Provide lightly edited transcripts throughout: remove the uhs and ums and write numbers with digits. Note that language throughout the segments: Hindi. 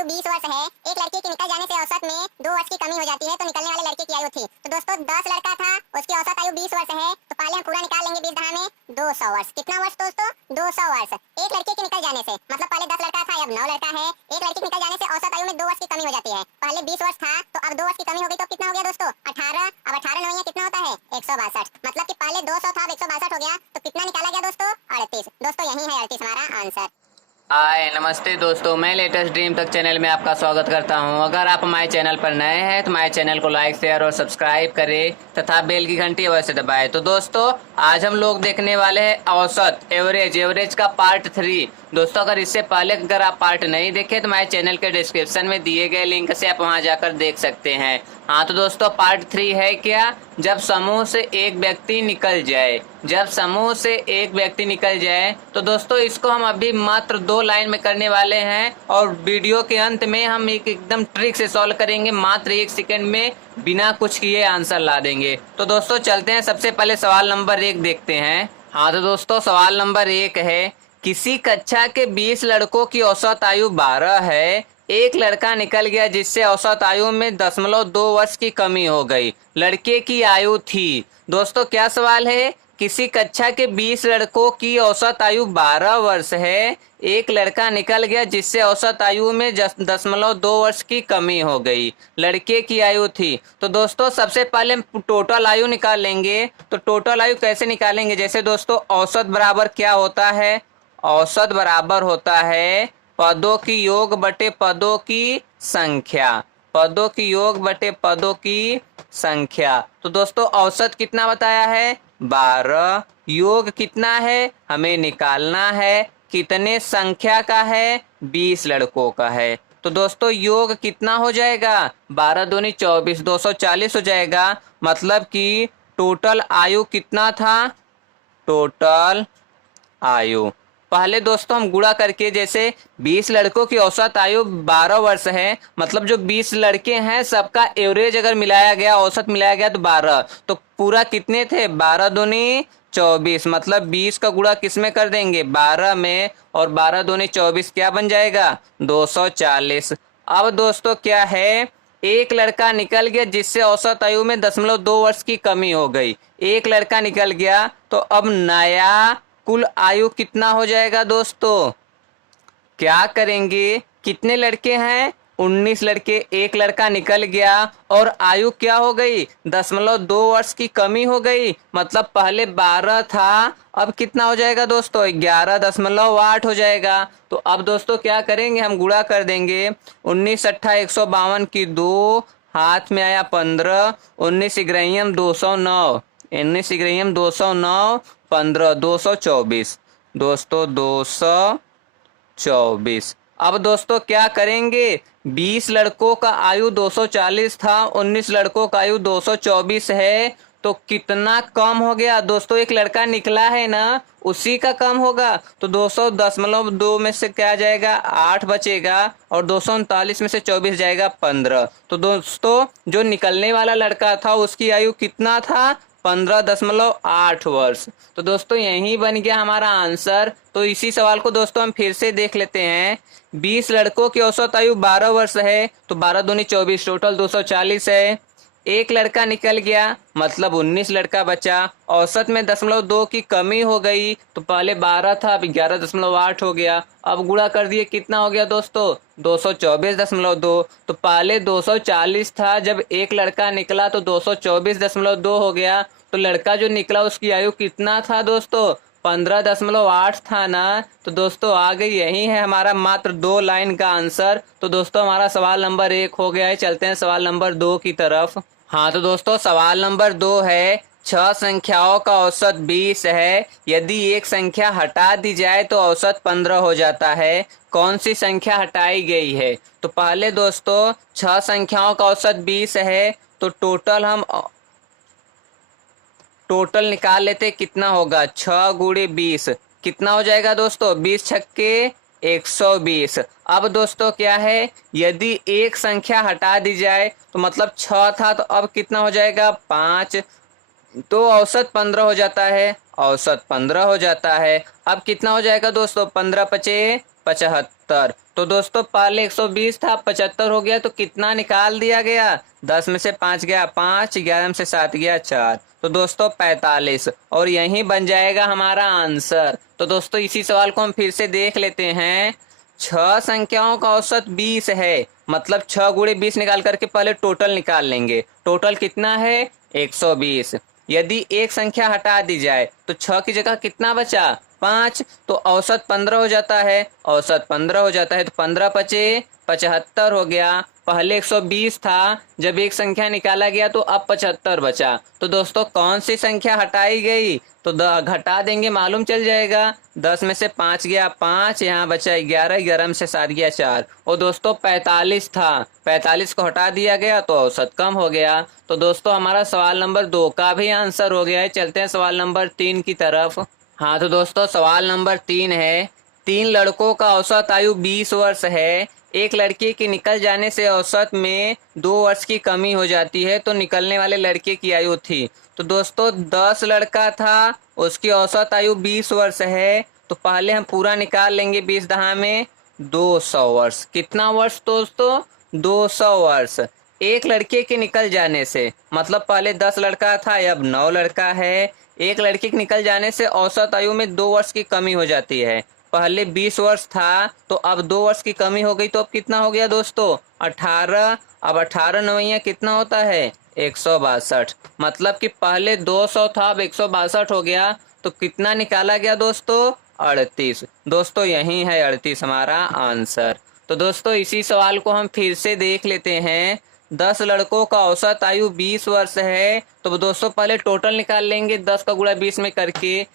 आयु 20 वर्ष है। एक लड़के के निकल जाने से औसत में 2 वर्ष की कमी हो जाती है, तो निकलने वाले लड़के की आयु थी। तो दोस्तों 10 लड़का था, उसकी औसत आयु 20 वर्ष है, तो पहले हम पूरा निकाल लेंगे 20 दहा में 200 वर्ष। कितना वर्ष दोस्तों? 200 वर्ष। एक लड़के के निकल जाने से, मतलब पहले 10 लड़का था, अब 9 लड़का है। एक लड़के के निकल जाने से औसत आयु में 2 वर्ष की कमी हो जाती है। पहले 20 वर्ष था, तो अब 2 वर्ष की कमी हो गई, तो कितना हो गया दोस्तों? 18। अब 18 नौ कितना होता है? 162। मतलब कि पहले 200 था, अब 162 हो गया, तो कितना निकाला गया दोस्तों? 38। दोस्तों यही है 38 हमारा आंसर। हाय नमस्ते दोस्तों, मैं लेटेस्ट ड्रीम तक चैनल में आपका स्वागत करता हूं। अगर आप हमारे चैनल पर नए हैं तो हमारे चैनल को लाइक शेयर और सब्सक्राइब करें तथा बेल की घंटी अवश्य दबाएं। तो दोस्तों आज हम लोग देखने वाले हैं औसत एवरेज का पार्ट 3। दोस्तों अगर इससे पहले अगर आप पार्ट नहीं देखे तो हमारे चैनल के डिस्क्रिप्शन में दिए गए लिंक से आप वहां जाकर देख सकते हैं। हाँ तो दोस्तों पार्ट 3 है क्या? जब समूह से एक व्यक्ति निकल जाए। जब समूह से एक व्यक्ति निकल जाए तो दोस्तों इसको हम अभी मात्र 2 लाइन में करने वाले हैं और वीडियो के अंत में हम एक एकदम ट्रिक से सॉल्व करेंगे। मात्र 1 सेकंड में बिना कुछ किए आंसर ला देंगे। तो दोस्तों चलते हैं, सबसे पहले सवाल नंबर 1 देखते हैं। हाँ तो दोस्तों सवाल नंबर 1 है, किसी कक्षा के 20 लड़कों की औसत आयु 12 है। एक लड़का निकल गया जिससे औसत आयु में 0.2 वर्ष की कमी हो गई। लड़के की आयु थी। दोस्तों क्या सवाल है? किसी कक्षा के 20 लड़कों की औसत आयु 12 वर्ष है। एक लड़का निकल गया जिससे औसत आयु में 0.2 वर्ष की कमी हो गई। लड़के की आयु थी। तो दोस्तों सबसे पहले टोटल आयु निकाल लेंगे। तो टोटल आयु कैसे निकालेंगे? जैसे दोस्तों औसत बराबर क्या होता है? औसत बराबर होता है पदों की योग बटे पदों की संख्या। पदों की योग बटे पदों की संख्या। तो दोस्तों औसत कितना बताया है? 12। योग कितना है? हमें निकालना है। कितने संख्या का है? 20 लड़कों का है। तो दोस्तों योग कितना हो जाएगा? 12 दूनी 24, 240 हो जाएगा। मतलब कि टोटल आयु कितना था? टोटल आयु पहले दोस्तों हम गुणा करके, जैसे 20 लड़कों की औसत आयु 12 वर्ष है, मतलब जो 20 लड़के हैं सबका एवरेज अगर मिलाया गया, औसत मिलाया गया तो 12। तो पूरा कितने थे? 12 दूनी 24, मतलब 20 का गुणा किस में कर देंगे? 12 में, और 12 दूनी 24 क्या बन जाएगा? 240। अब दोस्तों क्या है, एक लड़का निकल गया जिससे औसत आयु में 0.2 वर्ष की कमी हो गई। एक लड़का निकल गया, तो अब नया कुल आयु कितना हो जाएगा दोस्तों? क्या करेंगे? कितने लड़के हैं? 19 लड़के। एक लड़का निकल गया और आयु क्या हो गई? 0.2 वर्ष की कमी हो गई। मतलब पहले 12 था, अब कितना हो जाएगा दोस्तों? 11.8 हो जाएगा। तो अब दोस्तों क्या करेंगे? हम गुणा कर देंगे। 19 अट्ठा 152 की 2, हाथ में आया 15, 19 इग्रहियम 209, 19 इग्रहियम 209, 15 224। दोस्तों 224। अब दोस्तों क्या करेंगे? 20 लड़कों का आयु 240 था, 19 लड़कों का आयु 224 है, तो कितना कम हो गया दोस्तों? एक लड़का निकला है ना, उसी का कम होगा। तो 200.2 में से क्या जाएगा? 8 बचेगा, और 239 में से 24 जाएगा 15। तो दोस्तों जो निकलने वाला लड़का था उसकी आयु कितना था? 15.8 वर्ष। तो दोस्तों यही बन गया हमारा आंसर। तो इसी सवाल को दोस्तों हम फिर से देख लेते हैं। 20 लड़कों की औसत आयु 12 वर्ष है, तो 12 दूनी 24, टोटल 240 है। एक लड़का निकल गया, मतलब 19 लड़का बचा। औसत में 0.2 की कमी हो गई, तो पहले 12 था, अब 11.8 हो गया। अब गुणा कर दिए, कितना हो गया दोस्तों? 224.2। तो पहले 240 था, जब एक लड़का निकला तो 224.2 हो गया। तो लड़का जो निकला उसकी आयु कितना था दोस्तों? 15.8 था ना। तो दोस्तों आ गई, यही है हमारा मात्र 2 लाइन का आंसर। तो दोस्तों हमारा सवाल नंबर 1 हो गया है। चलते हैं सवाल नंबर 2 की तरफ। हाँ तो दोस्तों सवाल नंबर 2 है, 6 संख्याओं का औसत 20 है। यदि एक संख्या हटा दी जाए तो औसत 15 हो जाता है। कौन सी संख्या हटाई गई है? तो पहले दोस्तों 6 संख्याओं का औसत 20 है, तो टोटल निकाल लेते, कितना होगा? 6 गुणे 20 कितना हो जाएगा दोस्तों? 20 छक्के 120। अब दोस्तों क्या है, यदि एक संख्या हटा दी जाए तो मतलब 6 था, तो अब कितना हो जाएगा? 5। तो औसत 15 हो जाता है। औसत 15 हो जाता है। अब कितना हो जाएगा दोस्तों? 15 पचे 75। 75। तो दोस्तों पहले 120 था, 75 हो गया, तो कितना निकाल दिया गया? 10 में से 5 गया 5, 11 में से 7 गया 4, तो दोस्तों 45, और यही बन जाएगा हमारा आंसर। तो दोस्तों इसी सवाल को हम फिर से देख लेते हैं। 6 संख्याओं का औसत 20 है, मतलब 6 गुणे 20 निकाल करके पहले टोटल निकाल लेंगे। टोटल कितना है? 120। यदि एक संख्या हटा दी जाए तो 6 की जगह कितना बचा? 5, तो औसत 15 हो जाता है। औसत 15 हो जाता है, तो 15 पचे 75 हो गया। पहले 120 था, जब एक संख्या निकाला गया तो अब 75 बचा। तो दोस्तों कौन सी संख्या हटाई गई? तो घटा देंगे, मालूम चल जाएगा। 10 में से 5 गया 5, यहाँ बचा 11, 11 में से 7 गया 4, और दोस्तों 45 था, 45 को हटा दिया गया तो औसत कम हो गया। तो दोस्तों हमारा सवाल नंबर 2 का भी आंसर हो गया है। चलते हैं सवाल नंबर 3 की तरफ। हाँ तो दोस्तों सवाल नंबर 3 है। 3 लड़कों का औसत आयु 20 वर्ष है। एक लड़के के निकल जाने से औसत में 2 वर्ष की कमी हो जाती है, तो निकलने वाले लड़के की आयु थी। तो दोस्तों 10 लड़का था, उसकी औसत आयु 20 वर्ष है। तो पहले हम पूरा निकाल लेंगे 20 दहा में 200 वर्ष। कितना वर्ष दोस्तों? 200 वर्ष। एक लड़के के निकल जाने से, मतलब पहले 10 लड़का था, अब 9 लड़का है। एक लड़के के निकल जाने से औसत आयु में 2 वर्ष की कमी हो जाती है। पहले 20 वर्ष था, तो अब 2 वर्ष की कमी हो गई, तो अब कितना हो गया दोस्तों? 18। अब 18 नवैया कितना होता है? 162। मतलब कि पहले 200 था, अब 162 हो गया। तो कितना निकाला गया दोस्तों? 38। दोस्तों यही है 38 हमारा आंसर। तो दोस्तों इसी सवाल को हम फिर से देख लेते हैं। 10 लड़कों का औसत आयु 20 वर्ष है। तो दोस्तों पहले टोटल निकाल लेंगे 10 का गुणा 20 में करके।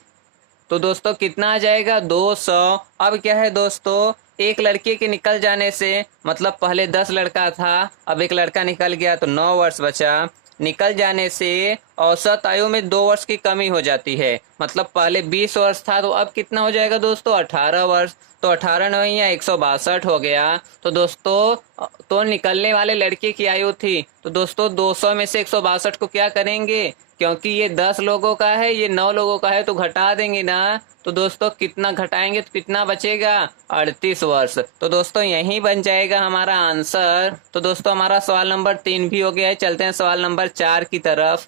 तो दोस्तों कितना आ जाएगा? 200। अब क्या है दोस्तों, एक लड़के के निकल जाने से, मतलब पहले 10 लड़का था, अब एक लड़का निकल गया तो 9 वर्ष बचा। निकल जाने से औसत आयु में 2 वर्ष की कमी हो जाती है, मतलब पहले 20 वर्ष था, तो अब कितना हो जाएगा दोस्तों? 18 वर्ष। तो 18 नवैया 162 हो गया। तो दोस्तों तो निकलने वाले लड़के की आयु थी। तो दोस्तों 200 में से 162 को क्या करेंगे? क्योंकि ये 10 लोगों का है, ये 9 लोगों का है, तो घटा देंगे ना। तो दोस्तों कितना घटाएंगे तो कितना बचेगा? 38 वर्ष। तो दोस्तों यही बन जाएगा हमारा आंसर। तो दोस्तों हमारा सवाल नंबर 3 भी हो गया है। चलते हैं सवाल नंबर 4 की तरफ।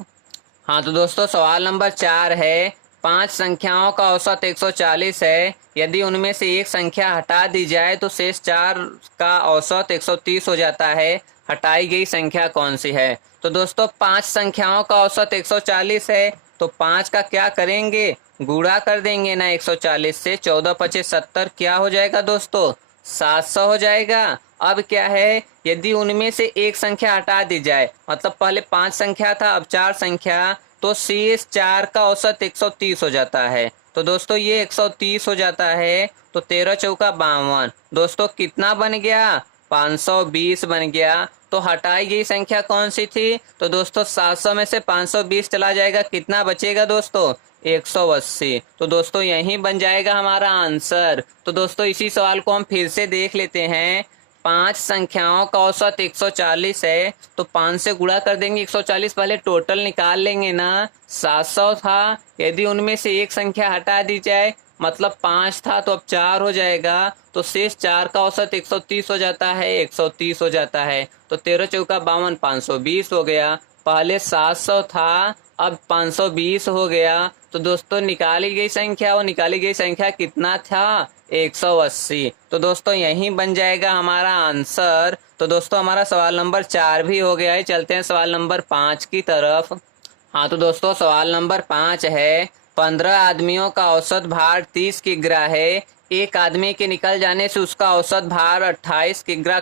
हाँ तो दोस्तों सवाल नंबर 4 है। 5 संख्याओं का औसत 140 है। यदि उनमें से एक संख्या हटा दी जाए तो शेष 4 का औसत 130 हो जाता है। हटाई गई संख्या कौन सी है? तो दोस्तों 5 संख्याओं का औसत 140 है, तो 5 का क्या करेंगे? गुणा कर देंगे ना 140 से। 14 पचे 70, क्या हो जाएगा दोस्तों? 700 हो जाएगा। अब क्या है, यदि उनमें से एक संख्या हटा दी जाए, मतलब पहले 5 संख्या था, अब 4 संख्या, तो शेष 4 का औसत 130 हो जाता है। तो दोस्तों ये 130 हो जाता है। तो 13 चौका 52। दोस्तों कितना बन गया? 520 बन गया। तो हटाई गई संख्या कौन सी थी? तो दोस्तों 700 में से 520 चला जाएगा, कितना बचेगा दोस्तों? 180। तो दोस्तों यही बन जाएगा हमारा आंसर। तो दोस्तों इसी सवाल को हम फिर से देख लेते हैं। 5 संख्याओं का औसत 140 है, तो 5 से गुणा कर देंगे 140, पहले टोटल निकाल लेंगे ना। 700 था, यदि उनमें से एक संख्या हटा दी जाए, मतलब 5 था, तो अब 4 हो जाएगा। तो शेष 4 का औसत 130 हो जाता है, 130 हो जाता है। तो 13 चौका 52, 520 हो गया। पहले 700 था, अब 520 हो गया। तो दोस्तों निकाली गई संख्या, वो निकाली गई संख्या कितना था? 180। तो दोस्तों यही बन जाएगा हमारा आंसर। तो दोस्तों हमारा सवाल नंबर 4 भी हो गया है। चलते हैं सवाल नंबर 5 की तरफ। हाँ तो दोस्तों सवाल नंबर 5 है। 15 आदमियों का औसत भार 30 किग्रा है। एक आदमी के निकल जाने से उसका औसत भार 28 किग्रा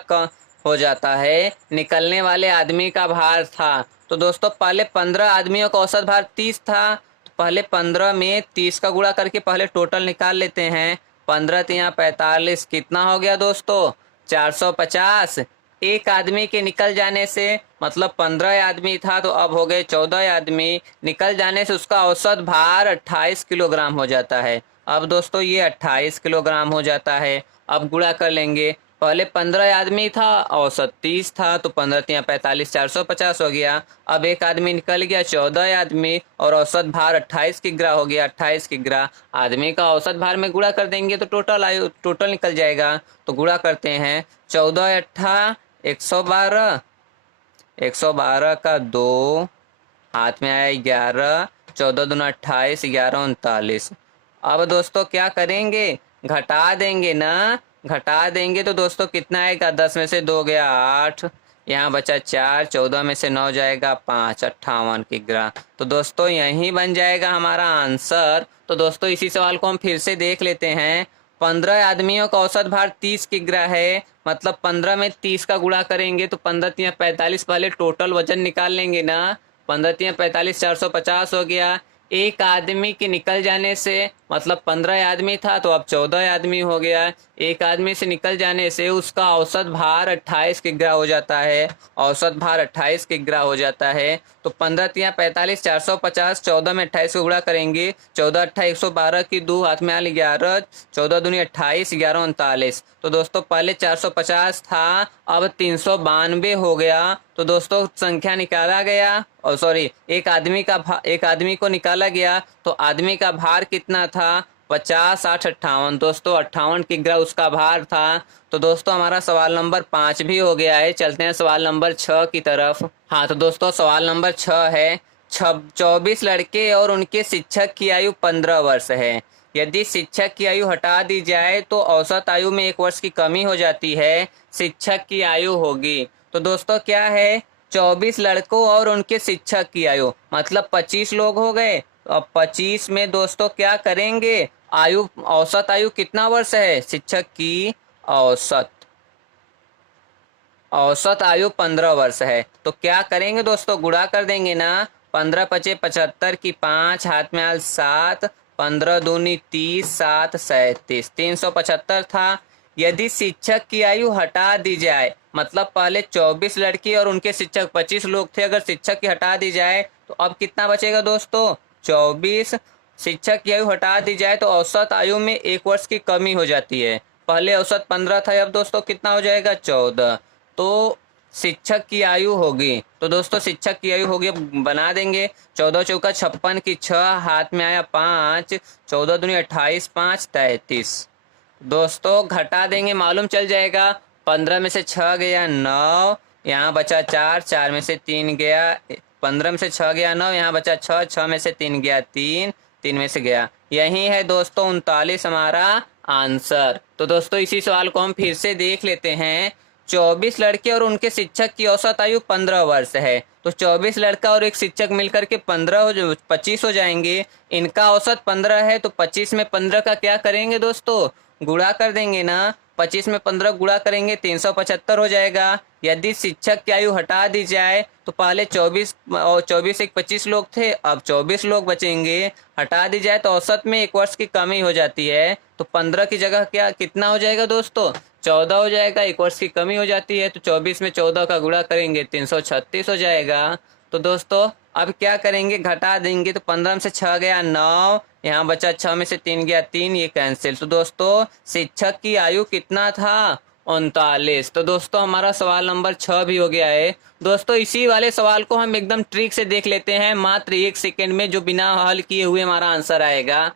हो जाता है। निकलने वाले आदमी का भार था। तो दोस्तों पहले 15 आदमियों का औसत भार 30 था, तो पहले 15 में 30 का गुणा करके पहले टोटल निकाल लेते हैं। 15 तिया 45, कितना हो गया दोस्तों? 450। एक आदमी के निकल जाने से, मतलब 15 आदमी था, तो अब हो गए 14 आदमी। निकल जाने से उसका औसत भार 28 किलोग्राम हो जाता है। अब दोस्तों ये 28 किलोग्राम हो जाता है। अब गुणा कर लेंगे, पहले 15 आदमी था, औसत 30 था, तो 15 तिया 45, 450 हो गया। अब एक आदमी निकल गया, 14 आदमी, और औसत भार 28 किग्रा हो गया। 28 किग्रा आदमी का औसत भार में गुणा कर देंगे तो टोटल निकल जाएगा। तो गुणा करते हैं, 14 अट्ठा 112, 112 का 2, हाथ में आया 11, 14 दूना 28, 11 39। अब दोस्तों क्या करेंगे, घटा देंगे ना, घटा देंगे तो दोस्तों कितना आएगा, 10 में से 2 गया 8, यहाँ बचा 4, 14 में से 9 जाएगा 5, 58 किग्रा। तो दोस्तों यही बन जाएगा हमारा आंसर। तो दोस्तों इसी सवाल को हम फिर से देख लेते हैं। 15 आदमियों का औसत भार 30 किग्रा है, मतलब 15 में 30 का गुणा करेंगे तो 15 तिया 45, पहले टोटल वजन निकाल लेंगे ना। 15 तिया 45, 450 हो गया। एक आदमी के निकल जाने से, मतलब 15 आदमी था तो अब 14 आदमी हो गया। एक आदमी से निकल जाने से उसका औसत भार 28 किग्रा हो जाता है। औसत भार 28 किग्रा हो जाता है। तो 15 तिया 45, 450, 14 में 28 को गुणा करेंगे, 14 अट्ठा 112 की 2, हाथ में आ 11, 14 दूनी 28, 11 39। तो दोस्तों पहले 450 था, अब 392 हो गया। तो दोस्तों संख्या निकाला गया, और सॉरी एक आदमी को निकाला गया, तो आदमी का भार कितना था, 50, 8, 58। दोस्तों 58 किग्रा उसका भार था। तो दोस्तों हमारा सवाल नंबर 5 भी हो गया है। चलते हैं सवाल नंबर 6 की तरफ। हाँ तो दोस्तों सवाल नंबर 6 है, 24 लड़के और उनके शिक्षक की आयु 15 वर्ष है। यदि शिक्षक की आयु हटा दी जाए तो औसत आयु में 1 वर्ष की कमी हो जाती है। शिक्षक की आयु होगी, तो दोस्तों क्या है, 24 लड़कों और उनके शिक्षक की आयु, मतलब 25 लोग हो गए। अब 25 में दोस्तों क्या करेंगे, औसत आयु कितना वर्ष है, शिक्षक की औसत आयु 15 वर्ष है। तो क्या करेंगे दोस्तों, गुणा कर देंगे ना। 15 पचे 75 की 5, हाथ में आल 7, 15 दूनी 30, 7 37, 375 था। यदि शिक्षक की आयु हटा दी जाए, मतलब पहले 24 लड़की और उनके शिक्षक 25 लोग थे, अगर शिक्षक की हटा दी जाए तो अब कितना बचेगा दोस्तों, 24। शिक्षक की आयु हटा दी जाए तो औसत आयु में 1 वर्ष की कमी हो जाती है। पहले औसत 15 था, अब दोस्तों कितना हो जाएगा, 14। तो शिक्षक की आयु होगी, तो दोस्तों शिक्षक की आयु होगी, बना देंगे। 14 चौका 56 की 6, हाथ में आया 5, 14 दूनी 28, 5 33। दोस्तों घटा देंगे, मालूम चल जाएगा। 15 में से 6 गया 9, यहाँ बचा 4, 4 में से 3 गया, 15 में से 6 गया 9, यहाँ बचा 6, 6 में से 3 गया 3, 3 में से गया, यही है दोस्तों 39 हमारा आंसर। तो दोस्तों इसी सवाल को हम फिर से देख लेते हैं। 24 लड़के और उनके शिक्षक की औसत आयु 15 वर्ष है। तो 24 लड़का और एक शिक्षक मिलकर के 25 हो जाएंगे। इनका औसत 15 है, तो 25 में 15 का क्या करेंगे दोस्तों, गुणा कर देंगे ना। 25 में 15 गुणा करेंगे 375 हो जाएगा। यदि शिक्षक की आयु हटा दी जाए तो पहले 24 और 24 एक 25 लोग थे, अब 24 लोग बचेंगे। हटा दी जाए तो औसत में 1 वर्ष की कमी हो जाती है। तो 15 की जगह क्या कितना हो जाएगा दोस्तों, 14 हो जाएगा। 1 वर्ष की कमी हो जाती है, तो 24 में 14 का गुणा करेंगे 336 हो जाएगा। तो दोस्तों अब क्या करेंगे, घटा देंगे। तो 15 में से 6 गया 9, यहाँ बचा 6 में से 3 गया 3, ये कैंसिल। तो दोस्तों शिक्षक की आयु कितना था, 39। तो दोस्तों हमारा सवाल नंबर 6 भी हो गया है। दोस्तों इसी वाले सवाल को हम एकदम ट्रिक से देख लेते हैं, मात्र 1 सेकेंड में, जो बिना हल किए हुए हमारा आंसर आएगा।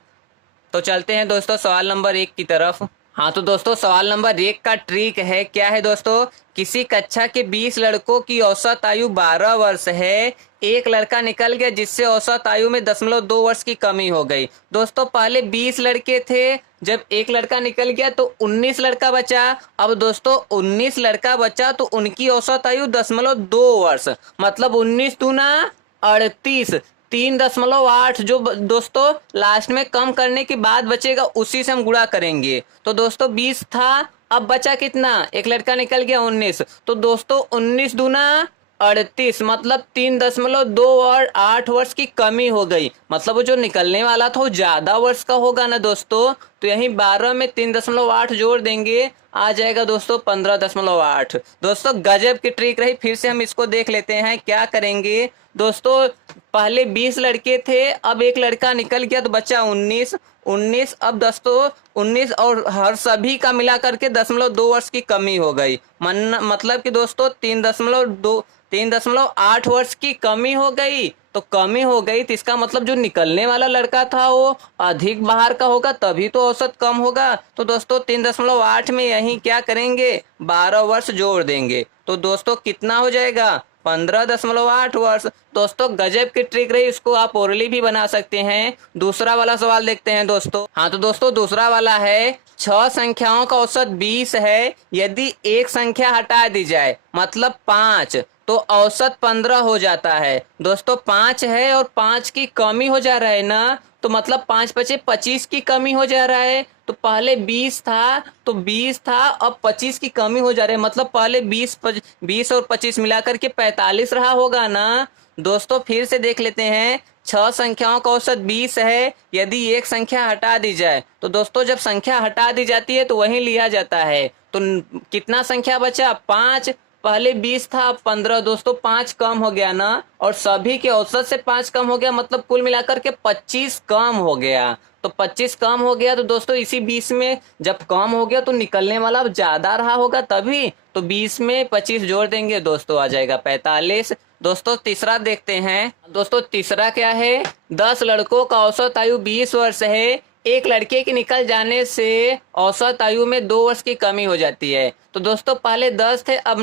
तो चलते हैं दोस्तों सवाल नंबर 1 की तरफ। हाँ तो दोस्तों सवाल नंबर 1 का ट्रिक है, क्या है दोस्तों, किसी कक्षा के 20 लड़कों की औसत आयु 12 वर्ष है। एक लड़का निकल गया जिससे औसत आयु में 0.2 वर्ष की कमी हो गई। दोस्तों पहले 20 लड़के थे, जब एक लड़का निकल गया तो 19 लड़का बचा। अब दोस्तों 19 लड़का बचा तो उनकी औसत आयु 0.2 वर्ष, मतलब 19 दूना 38, 3.8 जो दोस्तों लास्ट में कम करने के बाद बचेगा उसी से हम गुणा करेंगे। तो दोस्तों 20 था, अब बचा कितना, एक लड़का निकल गया 19। तो दोस्तों 19 दूना 38, मतलब 3.28 वर्ष की कमी हो गई। मतलब वो जो निकलने वाला था वो ज्यादा वर्ष का होगा ना दोस्तों। तो यही 12 में 3.8 जोड़ देंगे, आ जाएगा दोस्तों 15.8। दोस्तों गजब की ट्रिक रही, फिर से हम इसको देख लेते हैं। क्या करेंगे दोस्तों, पहले 20 लड़के थे, अब एक लड़का निकल गया तो बचा 19। 19, अब दोस्तों 19 और हर सभी का मिला करके 0.2 वर्ष की कमी हो गई। मतलब कि दोस्तों 3.8 वर्ष की कमी हो गई। तो कमी हो गई तो इसका मतलब जो निकलने वाला लड़का था वो अधिक बाहर का होगा, तभी तो औसत कम होगा। तो दोस्तों 3.8 में यही क्या करेंगे, 12 वर्ष जोड़ देंगे। तो दोस्तों कितना हो जाएगा, 15.8 वर्ष। दोस्तों गजब की ट्रिक रही, इसको आप ओरली भी बना सकते हैं। दूसरा वाला सवाल देखते हैं दोस्तों। हाँ तो दोस्तों दूसरा वाला है, 6 संख्याओं का औसत 20 है, यदि एक संख्या हटा दी जाए मतलब 5 तो औसत 15 हो जाता है। दोस्तों 5 है और 5 की कमी हो जा रहा है ना, तो मतलब 5 बचे 25 की कमी हो जा रहा है। तो पहले 20 था तो 20 था, अब 25 की कमी हो जा रही है, मतलब पहले 20 और 25 मिलाकर के 45 रहा होगा ना। दोस्तों फिर से देख लेते हैं, 6 संख्याओं का औसत 20 है, यदि एक संख्या हटा दी जाए तो दोस्तों जब संख्या हटा दी जाती है तो वही लिया जाता है। तो कितना संख्या बचा, 5, पहले 20 था अब 15। दोस्तों 5 कम हो गया ना, और सभी के औसत से 5 कम हो गया, मतलब कुल मिलाकर के 25 कम हो गया। तो 25 कम हो गया तो दोस्तों इसी 20 में जब कम हो गया तो निकलने वाला ज्यादा रहा होगा तभी, तो 20 में 25 जोड़ देंगे दोस्तों आ जाएगा 45। दोस्तों तीसरा देखते हैं। दोस्तों तीसरा क्या है, 10 लड़कों का औसत आयु 20 वर्ष है, एक लड़के के निकल जाने से औसत आयु में 2 वर्ष की कमी हो जाती है। तो दोस्तों पहले 10 थे, अब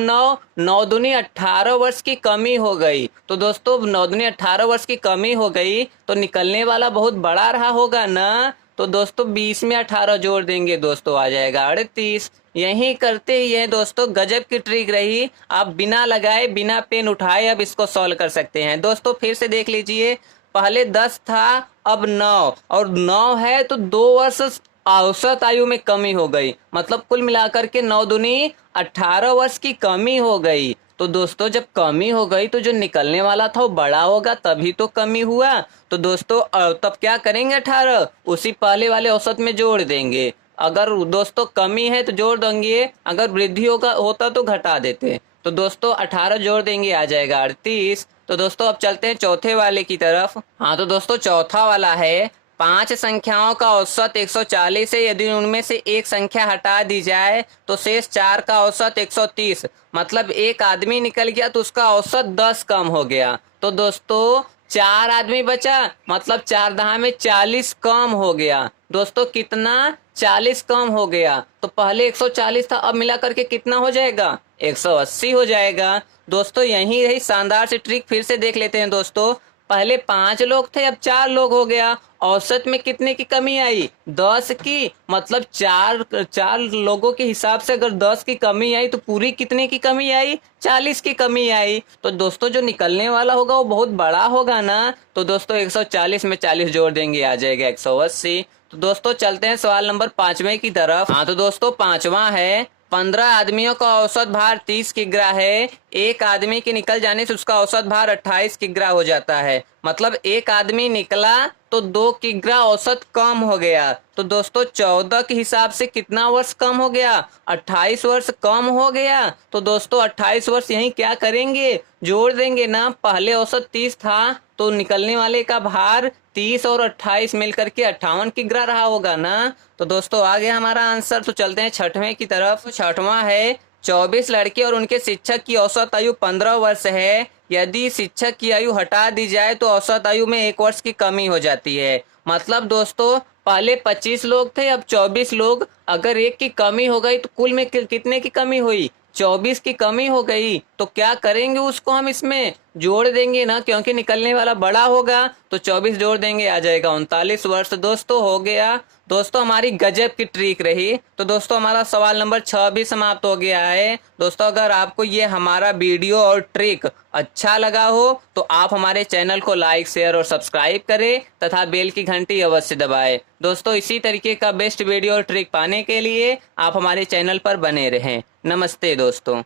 9 दूनी 18 वर्ष की कमी हो गई। तो दोस्तों 9 दूनी 18 वर्ष की कमी हो गई तो निकलने वाला बहुत बड़ा रहा होगा ना। तो दोस्तों 20 में 18 जोड़ देंगे दोस्तों आ जाएगा 38। यही करते ही है दोस्तों, गजब की ट्रिक रही। आप बिना लगाए बिना पेन उठाए अब इसको सॉल्व कर सकते हैं। दोस्तों फिर से देख लीजिए, पहले 10 था अब 9, और 9 है तो 2 वर्ष औसत आयु में कमी हो गई, मतलब कुल मिलाकर के 9 दूनी 18 वर्ष की कमी हो गई। तो दोस्तों जब कमी हो गई तो जो निकलने वाला था वो बड़ा होगा, तभी तो कमी हुआ। तो दोस्तों तब क्या करेंगे, 18 उसी पहले वाले औसत में जोड़ देंगे। अगर दोस्तों कमी है तो जोड़ देंगे, अगर वृद्धि होता तो घटा देते। तो दोस्तों 18 जोड़ देंगे आ जाएगा 38। तो दोस्तों अब चलते हैं चौथे वाले की तरफ। हाँ तो दोस्तों चौथा वाला है, 5 संख्याओं का औसत 140 है, यदि उनमें से एक संख्या हटा दी जाए तो शेष 4 का औसत 130, मतलब एक आदमी निकल गया तो उसका औसत 10 कम हो गया। तो दोस्तों 4 आदमी बचा, मतलब 4 दहा में 40 कम हो गया। दोस्तों कितना, 40 कम हो गया। तो पहले 140 था, अब मिला करके कितना हो जाएगा, 180 हो जाएगा। दोस्तों यही रही शानदार सी ट्रिक, फिर से देख लेते हैं दोस्तों। पहले 5 लोग थे अब 4 लोग हो गया, औसत में कितने की कमी आई, 10 की, मतलब 4 लोगों के हिसाब से अगर 10 की कमी आई तो पूरी कितने की कमी आई, 40 की कमी आई। तो दोस्तों जो निकलने वाला होगा वो बहुत बड़ा होगा ना। तो दोस्तों 140 में 40 जोड़ देंगे आ जाएगा 180। तो दोस्तों चलते हैं सवाल नंबर 5वें की तरफ। हाँ तो दोस्तों 5वां है, 15 आदमियों का औसत भार 30 किग्रा है, एक आदमी के निकल जाने से उसका औसत भार 28 किग्रा हो जाता है, मतलब एक आदमी निकला तो 2 किग्रा औसत कम हो गया। तो दोस्तों 14 के हिसाब से कितना वर्ष कम हो गया, 28 वर्ष कम हो गया। तो दोस्तों 28 वर्ष यही क्या करेंगे, जोड़ देंगे ना। पहले औसत 30 था तो निकलने वाले का भार 30 और 28 मिलकर के 58 किग्रा रहा होगा ना। तो दोस्तों आ गया हमारा आंसर। तो चलते हैं 6वें की तरफ। 6वां है, 24 लड़के और उनके शिक्षक की औसत आयु 15 वर्ष है, यदि शिक्षक की आयु हटा दी जाए तो औसत आयु में 1 वर्ष की कमी हो जाती है। मतलब दोस्तों पहले 25 लोग थे अब 24 लोग, अगर एक की कमी हो गई तो कुल में कितने की कमी हुई, 24 की कमी हो गई। तो क्या करेंगे, उसको हम इसमें जोड़ देंगे ना, क्योंकि निकलने वाला बड़ा होगा। तो 24 जोड़ देंगे आ जाएगा 39 वर्ष। दोस्तों हो गया। दोस्तों हमारी गजब की ट्रिक रही। तो दोस्तों हमारा सवाल नंबर 6 भी समाप्त हो गया है। दोस्तों अगर आपको ये हमारा वीडियो और ट्रिक अच्छा लगा हो तो आप हमारे चैनल को लाइक शेयर और सब्सक्राइब करें तथा बेल की घंटी अवश्य दबाएं। दोस्तों इसी तरीके का बेस्ट वीडियो और ट्रिक पाने के लिए आप हमारे चैनल पर बने रहें। नमस्ते दोस्तों।